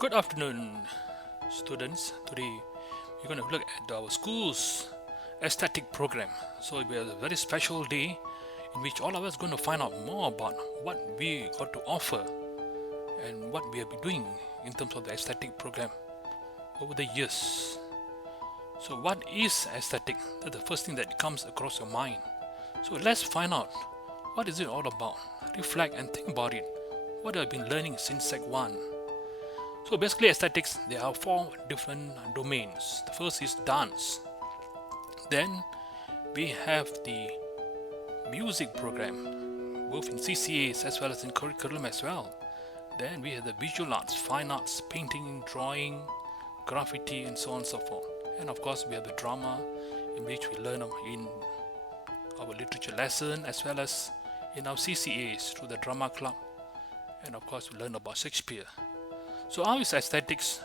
Good afternoon, students. Today we're going to look at our school's aesthetic program. So it will be a very special day in which all of us are going to find out more about what we got to offer and what we have been doing in terms of the aesthetic program over the years. So what is aesthetic? That's the first thing that comes across your mind. So let's find out what is it all about. Reflect and think about it. What have I been learning since Sec 1? So basically aesthetics, there are four different domains. The first is dance. Then we have the music program, both in CCAs as well as in curriculum as well. Then we have the visual arts, fine arts, painting, drawing, graffiti, and so on and so forth. And of course we have the drama, in which we learn in our literature lesson as well as in our CCAs through the drama club. And of course we learn about Shakespeare. So how is aesthetics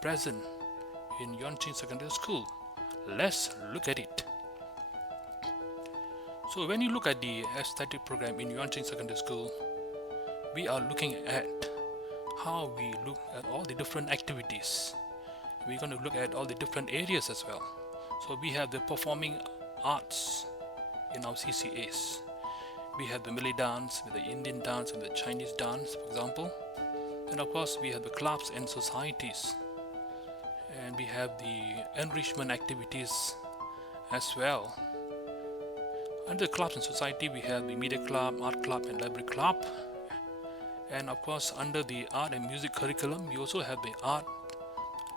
present in Yuan Ching Secondary School? Let's look at it. So when you look at the aesthetic program in Yuan Ching Secondary School, we are looking at how we look at all the different activities. We're going to look at all the different areas as well. So we have the performing arts in our CCAs. We have the Malay dance, with the Indian dance and the Chinese dance, for example. And of course we have the clubs and societies, and we have the enrichment activities as well. Under clubs and society we have the media club, art club and library club. And of course under the art and music curriculum we also have the art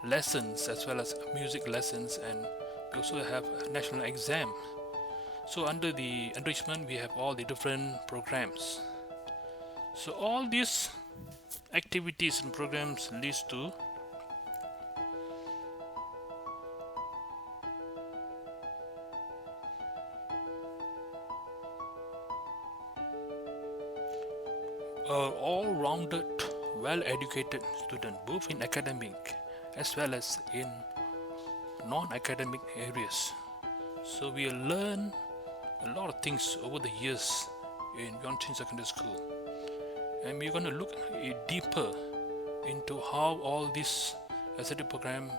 lessons as well as music lessons, and we also have a national exam. So under the enrichment we have all the different programs. So all these activities and programs leads to a all-rounded, well-educated student, both in academic as well as in non-academic areas. So we learn a lot of things over the years in Yuan Ching Secondary School. And we're going to look deeper into how all this aesthetic program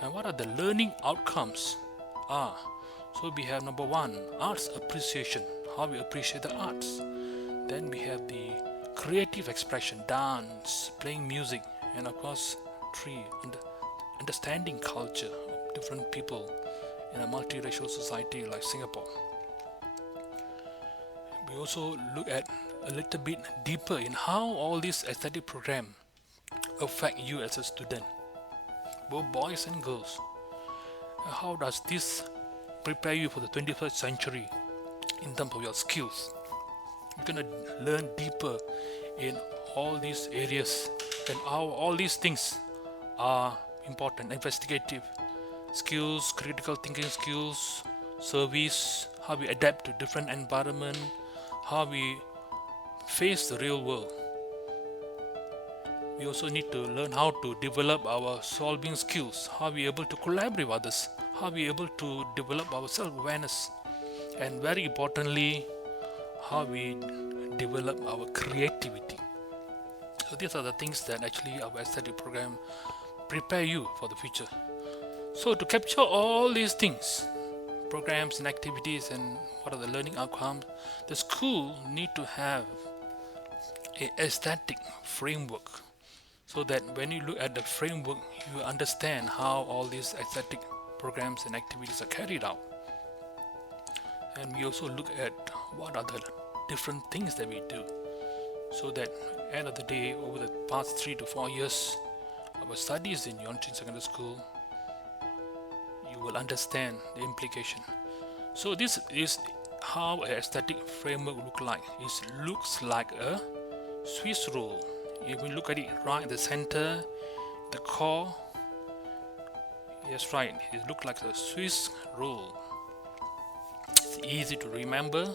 and what are the learning outcomes are. So we have number one, arts appreciation, how we appreciate the arts. Then we have the creative expression, dance, playing music, and of course three, understanding culture of different people in a multiracial society like Singapore. We also look at a little bit deeper in how all this aesthetic program affect you as a student, both boys and girls. How does this prepare you for the 21st century in terms of your skills? You're going to learn deeper in all these areas and how all these things are important. Investigative skills, critical thinking skills, service, how we adapt to different environment, how we face the real world. We also need to learn how to develop our solving skills, how we are able to collaborate with others, how we are able to develop our self-awareness, and very importantly, how we develop our creativity. So these are the things that actually our aesthetic program prepare you for the future. So to capture all these things, programs and activities and what are the learning outcomes, the school need to have a aesthetic framework, so that when you look at the framework you understand how all these aesthetic programs and activities are carried out. And we also look at what are the different things that we do, so that end of the day, over the past 3 to 4 years our studies in Yuan Ching Secondary School, you will understand the implication. So this is how an aesthetic framework looks like a Swiss roll. If we look at it right at the center, the core, yes, right, it looks like a Swiss roll. It's easy to remember.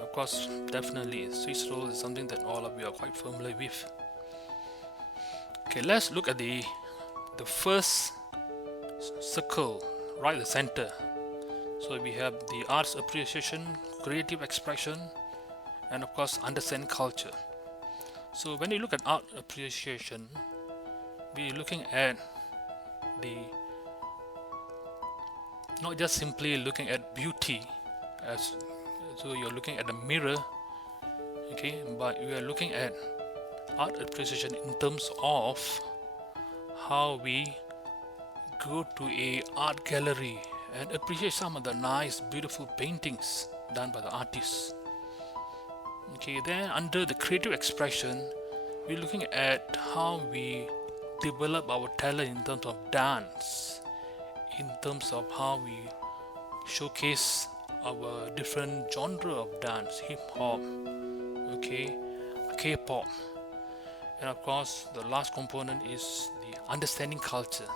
Of course, definitely Swiss roll is something that all of you are quite familiar with. Okay, let's look at the first circle right at the center. So we have the arts appreciation, creative expression, and of course understand culture. So when you look at art appreciation, we're looking at the not just simply looking at beauty as so you're looking at a mirror, okay, but we are looking at art appreciation in terms of how we go to a art gallery and appreciate some of the nice beautiful paintings done by the artists. Okay, then under the creative expression, we're looking at how we develop our talent in terms of dance, in terms of how we showcase our different genre of dance, hip hop, okay, K-pop, and of course the last component is the understanding culture,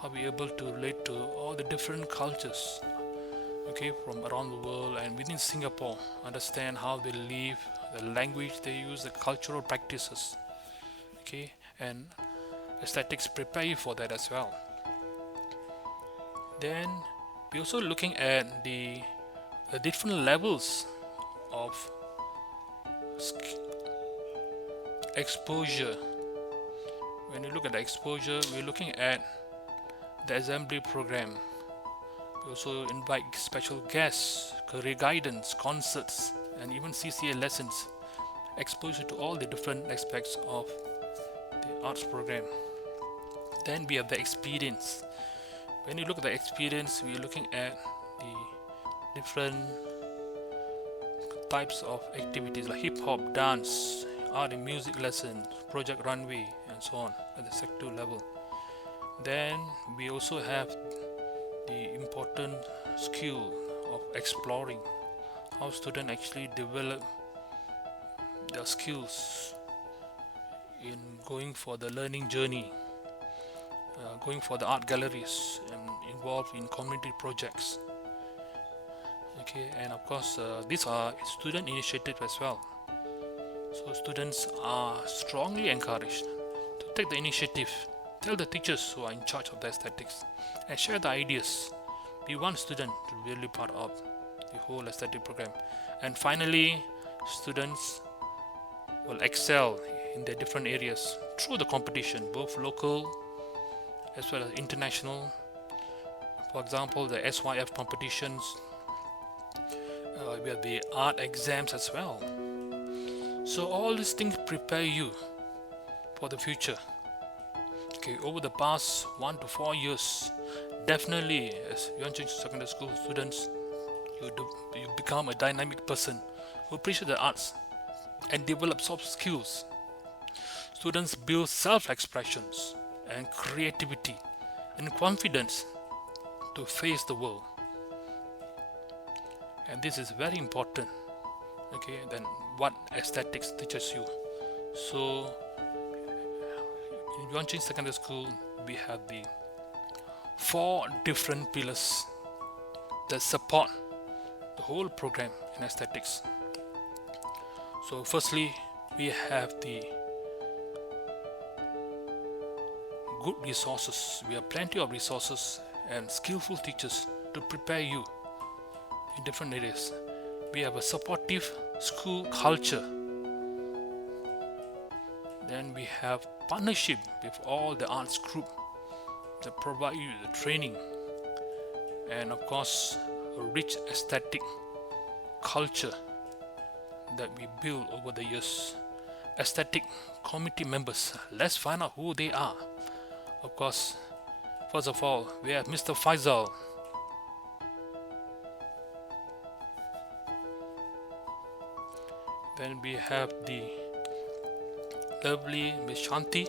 how we able to relate to all the different cultures, okay, from around the world and within Singapore, understand how they live, the language they use, the cultural practices, okay, and aesthetics prepare you for that as well. Then we're also looking at the different levels of exposure. When you look at the exposure, we're looking at the assembly program. We also invite special guests, career guidance, concerts, and even CCA lessons. Exposure to all the different aspects of the arts program. Then we have the experience. When you look at the experience, we're looking at the different types of activities like hip hop, dance, art and music lessons, project runway, and so on at the sector level. Then we also have the important skill of exploring, how students actually develop their skills in going for the learning journey, going for the art galleries and involved in community projects. Okay, and of course these are student initiatives as well. So students are strongly encouraged to take the initiative, tell the teachers who are in charge of the aesthetics, and share the ideas. Be one student to really part of the whole aesthetic program. And finally, students will excel in their different areas through the competition, both local as well as international. For example, the SYF competitions, we have the art exams as well. So all these things prepare you for the future. Okay, over the past 1 to 4 years, definitely as Yuan secondary school students, you become a dynamic person who appreciates the arts and develop soft skills. Students build self-expressions and creativity and confidence to face the world. And this is very important. Okay, then what aesthetics teaches you. So in Yuan secondary school, we have the 4 different pillars that support the whole program in aesthetics. So firstly, we have the good resources. We have plenty of resources and skillful teachers to prepare you in different areas. We have a supportive school culture. Then we have partnership with all the arts group that provide you the training, and of course a rich aesthetic culture that we build over the years. Aesthetic committee members, let's find out who they are. Of course, first of all, we have Mr. Faisal. Then we have the lovely Miss Shanti.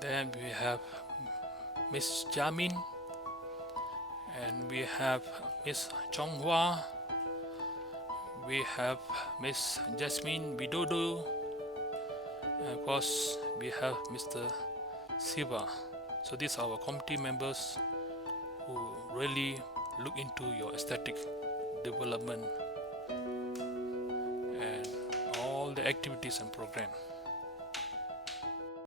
Then we have Miss Jamin, and we have Miss Chonghua. We have Miss Jasmine Bidodo, and of course we have Mr. Siva. So these are our committee members who really look into your aesthetic development and all the activities and program.